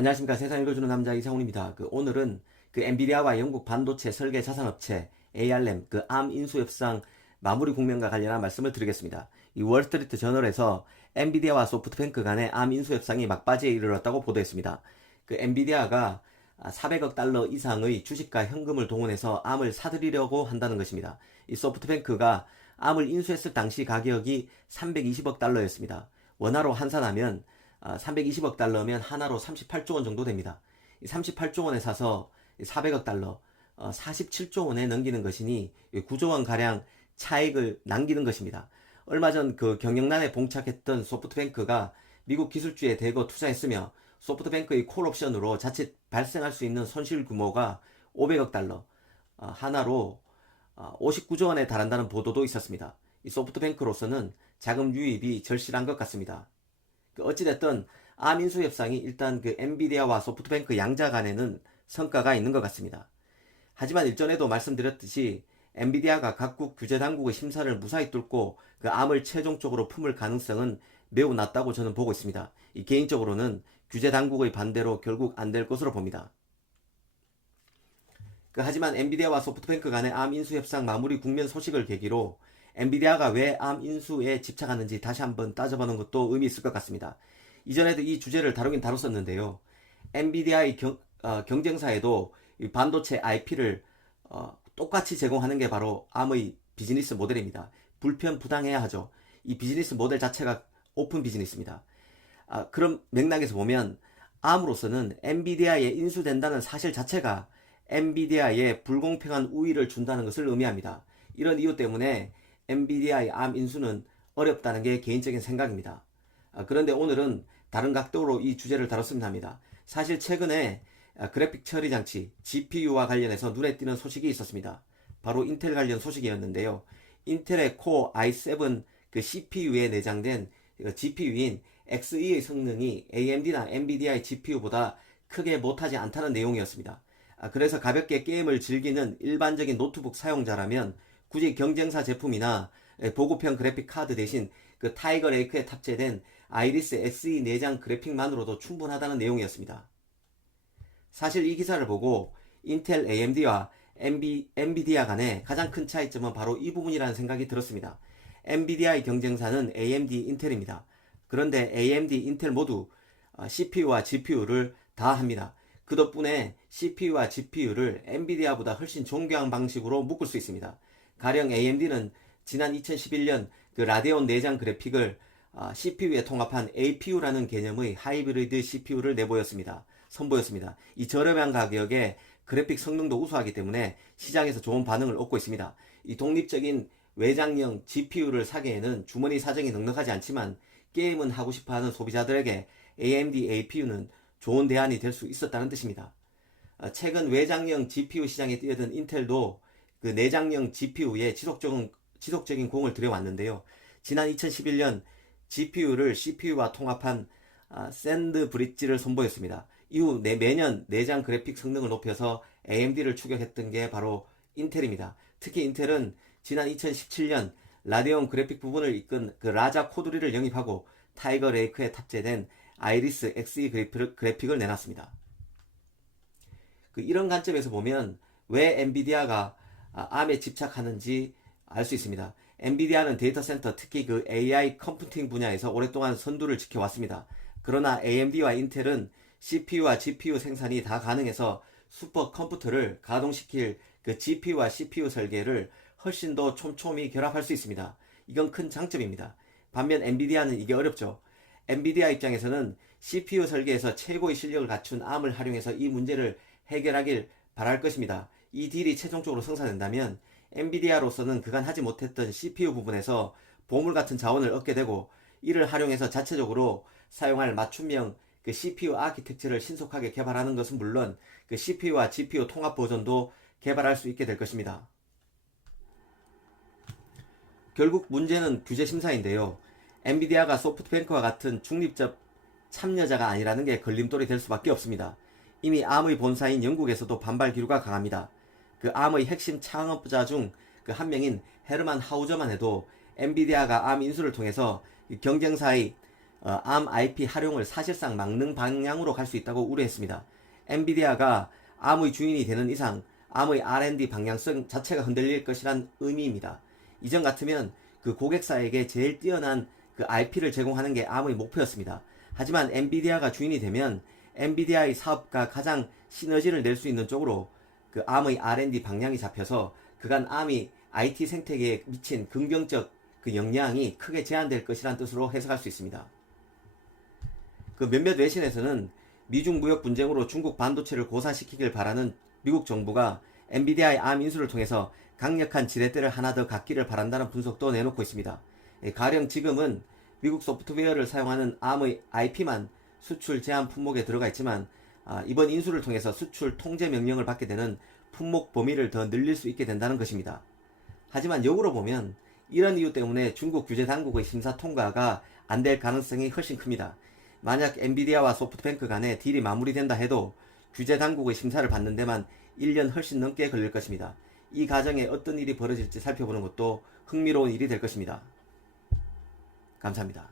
안녕하십니까. 세상 읽어주는 남자 이상훈입니다. 오늘은 엔비디아와 영국 반도체 설계 자산업체 ARM 암 인수 협상 마무리 국면과 관련한 말씀을 드리겠습니다. 이 월스트리트 저널에서 엔비디아와 소프트뱅크 간의 암 인수 협상이 막바지에 이르렀다고 보도했습니다. 엔비디아가 400억 달러 이상의 주식과 현금을 동원해서 암을 사들이려고 한다는 것입니다. 이 소프트뱅크가 암을 인수했을 당시 가격이 320억 달러였습니다. 원화로 환산하면 320억 달러면 하나로 38조 원 정도 됩니다. 38조 원에 사서 400억 달러, 47조 원에 넘기는 것이니 9조 원 가량 차익을 남기는 것입니다. 얼마 전 경영난에 봉착했던 소프트뱅크가 미국 기술주에 대거 투자했으며 소프트뱅크의 콜옵션으로 자칫 발생할 수 있는 손실 규모가 500억 달러, 하나로 59조 원에 달한다는 보도도 있었습니다. 이 소프트뱅크로서는 자금 유입이 절실한 것 같습니다. 어찌됐든 암 인수 협상이 일단 엔비디아와 소프트뱅크 양자 간에는 성과가 있는 것 같습니다. 하지만 일전에도 말씀드렸듯이 엔비디아가 각국 규제 당국의 심사를 무사히 뚫고 암을 최종적으로 품을 가능성은 매우 낮다고 저는 보고 있습니다. 개인적으로는 규제 당국의 반대로 결국 안 될 것으로 봅니다. 하지만 엔비디아와 소프트뱅크 간의 암 인수 협상 마무리 국면 소식을 계기로 엔비디아가 왜 암 인수에 집착하는지 다시 한번 따져보는 것도 의미 있을 것 같습니다. 이전에도 이 주제를 다루긴 다뤘었는데요. 엔비디아의 경쟁사에도 반도체 IP를 똑같이 제공하는 게 바로 암의 비즈니스 모델입니다. 불편부당해야 하죠. 이 비즈니스 모델 자체가 오픈 비즈니스입니다. 그런 맥락에서 보면 암으로서는 엔비디아에 인수된다는 사실 자체가 엔비디아에 불공평한 우위를 준다는 것을 의미합니다. 이런 이유 때문에 엔비디아의 암 인수는 어렵다는 게 개인적인 생각입니다. 그런데 오늘은 다른 각도로 이 주제를 다뤘으면 합니다. 사실 최근에 그래픽 처리 장치 GPU와 관련해서 눈에 띄는 소식이 있었습니다. 바로 인텔 관련 소식이었는데요. 인텔의 코어 i7 CPU에 내장된 GPU인 Xe의 성능이 AMD나 엔비디아의 GPU보다 크게 못하지 않다는 내용이었습니다. 그래서 가볍게 게임을 즐기는 일반적인 노트북 사용자라면 굳이 경쟁사 제품이나 보급형 그래픽 카드 대신 타이거 레이크에 탑재된 아이리스 Xe 내장 그래픽만으로도 충분하다는 내용이었습니다. 사실 이 기사를 보고 인텔 AMD와 엔비디아 간의 가장 큰 차이점은 바로 이 부분이라는 생각이 들었습니다. 엔비디아의 경쟁사는 AMD, 인텔입니다. 그런데 AMD, 인텔 모두 CPU와 GPU를 다 합니다. 그 덕분에 CPU와 GPU를 엔비디아보다 훨씬 정교한 방식으로 묶을 수 있습니다. 가령 AMD는 지난 2011년 라데온 내장 그래픽을 CPU에 통합한 APU라는 개념의 하이브리드 CPU를 선보였습니다. 이 저렴한 가격에 그래픽 성능도 우수하기 때문에 시장에서 좋은 반응을 얻고 있습니다. 이 독립적인 외장형 GPU를 사기에는 주머니 사정이 넉넉하지 않지만 게임은 하고 싶어하는 소비자들에게 AMD APU는 좋은 대안이 될 수 있었다는 뜻입니다. 최근 외장형 GPU 시장에 뛰어든 인텔도 내장형 GPU에 지속적인 공을 들여왔는데요. 지난 2011년 GPU를 CPU와 통합한 샌드 브릿지를 선보였습니다. 이후 매년 내장 그래픽 성능을 높여서 AMD를 추격했던 게 바로 인텔입니다. 특히 인텔은 지난 2017년 라데온 그래픽 부분을 이끈 라자 코드리를 영입하고 타이거 레이크에 탑재된 아이리스 Xe 그래픽을 내놨습니다. 이런 관점에서 보면 왜 엔비디아가 암에 집착하는지 알 수 있습니다. 엔비디아는 데이터 센터, 특히 AI 컴퓨팅 분야에서 오랫동안 선두를 지켜왔습니다. 그러나 AMD와 인텔은 CPU와 GPU 생산이 다 가능해서 슈퍼 컴퓨터를 가동시킬 GPU와 CPU 설계를 훨씬 더 촘촘히 결합할 수 있습니다. 이건 큰 장점입니다. 반면 엔비디아는 이게 어렵죠. 엔비디아 입장에서는 CPU 설계에서 최고의 실력을 갖춘 암을 활용해서 이 문제를 해결하길 바랄 것입니다. 이 딜이 최종적으로 성사된다면 엔비디아로서는 그간 하지 못했던 CPU 부분에서 보물 같은 자원을 얻게 되고, 이를 활용해서 자체적으로 사용할 맞춤형 CPU 아키텍처를 신속하게 개발하는 것은 물론 CPU와 GPU 통합 버전도 개발할 수 있게 될 것입니다. 결국 문제는 규제 심사인데요. 엔비디아가 소프트뱅크와 같은 중립적 참여자가 아니라는 게 걸림돌이 될 수밖에 없습니다. 이미 암의 본사인 영국에서도 반발 기류가 강합니다. 암의 핵심 창업자 중 한 명인 헤르만 하우저만 해도 엔비디아가 암 인수를 통해서 경쟁사의 ARM IP 활용을 사실상 막는 방향으로 갈 수 있다고 우려했습니다. 엔비디아가 ARM의 주인이 되는 이상 ARM의 R&D 방향성 자체가 흔들릴 것이란 의미입니다. 이전 같으면 그 고객사에게 제일 뛰어난 그 IP를 제공하는 게 ARM의 목표였습니다. 하지만 엔비디아가 주인이 되면 엔비디아의 사업과 가장 시너지를 낼 수 있는 쪽으로 그 ARM의 R&D 방향이 잡혀서 그간 ARM이 IT 생태계에 미친 긍정적 그 영향이 크게 제한될 것이란 뜻으로 해석할 수 있습니다. 그 몇몇 외신에서는 미중 무역 분쟁으로 중국 반도체를 고사시키길 바라는 미국 정부가 엔비디아의 ARM 인수를 통해서 강력한 지렛대를 하나 더 갖기를 바란다는 분석도 내놓고 있습니다. 가령 지금은 미국 소프트웨어를 사용하는 ARM의 IP만 수출 제한 품목에 들어가 있지만 이번 인수를 통해서 수출 통제 명령을 받게 되는 품목 범위를 더 늘릴 수 있게 된다는 것입니다. 하지만 역으로 보면 이런 이유 때문에 중국 규제 당국의 심사 통과가 안 될 가능성이 훨씬 큽니다. 만약 엔비디아와 소프트뱅크 간에 딜이 마무리된다 해도 규제 당국의 심사를 받는 데만 1년 훨씬 넘게 걸릴 것입니다. 이 과정에 어떤 일이 벌어질지 살펴보는 것도 흥미로운 일이 될 것입니다. 감사합니다.